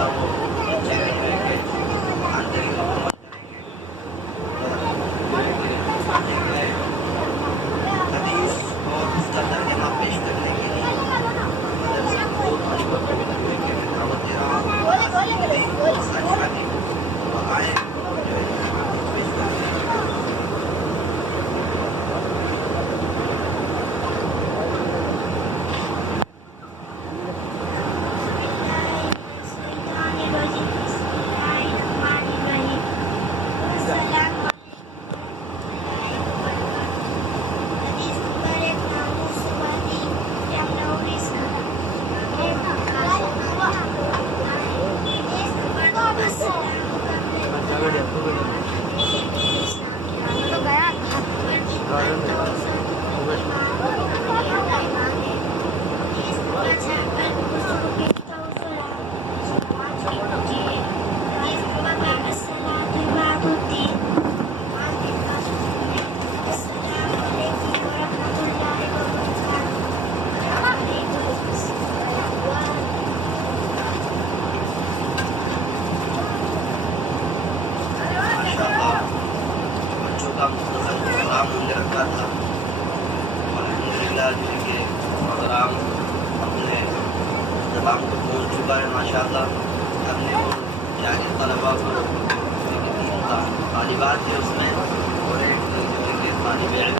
इंशाअल्लाह वो अच्छे रहेंगे, आंतरिक हुकूमत करेंगे। हदीस और उसका तर्जुमा पेश करने के लिए मदरसे को तलबा को मैं दावत दे रहा हूँ। आए पेश करने रखा था। अल्हम्दुलिल्लाह जो कि प्रोग्राम अपने जबान को पहुँच चुका है माशाअल्लाह। हमने वो जाहिर तलबा को तालिबात थी उसमें और एक जो कि तालिब इल्म